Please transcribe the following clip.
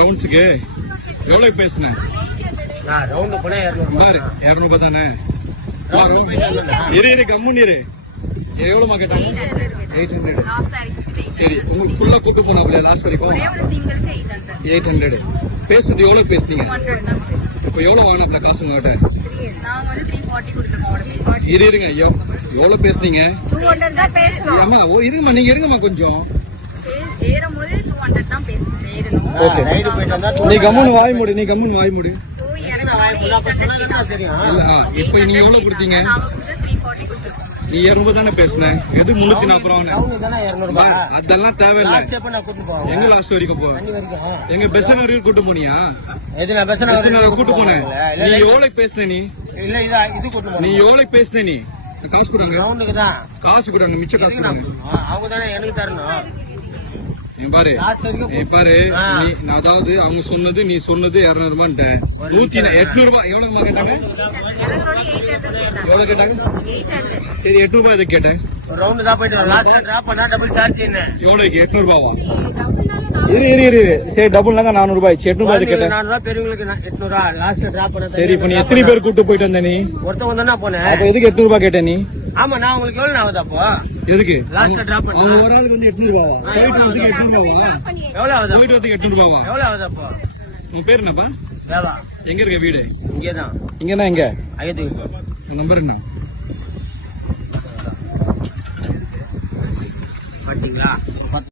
ரவுண்ட்ஸுக்கு எவ்வளவு பேசுனேன்? பாரு 200 தானே. இரு கம்முன்னு இரு. எவ்வளவுமா கேட்டாங்க? 800. சரி உங்களுக்கு ஃபுல்லா கூட்டு போனாப்ல லாஸ்ட் வரைக்கும் 800. பேசுறது எவ்வளவு பேசுனீங்க? இப்ப எவ்வளவு வாங்கினாப்ல காசு உங்ககிட்ட? இருங்க எவ்வளவு பேசுனீங்க? ஆமா இருங்கம்மா நீங்க இருங்கம்மா கொஞ்சம். நீ கம்முன்னு வாய் மூடு. இப்ப நீங்க எவ்வளவு கொடுத்தீங்க? நீ 200 தானே பேசுன. எது 340? அதெல்லாம் தேவையில்லை. எங்க லாஸ்ட் வரைக்கும் போ? எங்க பெசன் வரைக்கும் கூட்டு போனியா? கூட்டு போனேன். நீ எவ்வளவு பேசுன? நீ எவ்வளவு பேசுன? நீ காசு கொடுங்க. காசு கொடுங்க. மிச்ச காசு கொடுங்க. எனக்கு தரணும். பாரு அதாவது அவங்க சொன்னது நீ சொன்னது 200 ரூபான்ட்ட 800 ரூபாய் எவ்வளவு கேட்டாங்க? எவ்வளவு கேட்டாங்க? சரி 800 ரூபாய் இது கேட்டேன். ரவுண்ட் தான் போயிட்டு லாஸ்ட் டிராப் பண்ணா டபுள் சார்ஜ் என்ன? எவ்வளவுக்கு? 800 ரூபாவா? இரு சரி டபுள்னாங்க 400 ரூபாய். 800 ரூபாய் கேட்டேன். 400 ரூபாய் பெரியவங்களுக்கு 800 லாஸ்ட் டிராப் பண்ணா. சரி இப்ப நீ எத்தனை பேர் கூட்டு போயிட்டு வந்த? நீ ஒருத்தவங்க தானே போனேன். அப்ப எதுக்கு 800 ரூபாய் கேட்ட நீ? ஆமா நான் உங்களுக்கு எவ்வளவு ஆகுது அப்போ? எதுக்கு லாஸ்ட் டிராப் பண்ணா? ஒரு ஆளுக்கு வந்து 800 ரூபாயா? போயிட்டு வந்து 800 ரூபாயா? எவ்வளவு ஆகுது? போயிட்டு வந்து 800 ரூபாயா? எவ்வளவு ஆகுது அப்போ? உன் பேர் என்னப்பா? தேவா. எங்க இருக்க வீடு? இங்கதான். இங்கனா எங்க? ஐயத்துக்கு. உன் நம்பர் என்ன? பாத்தீங்களா?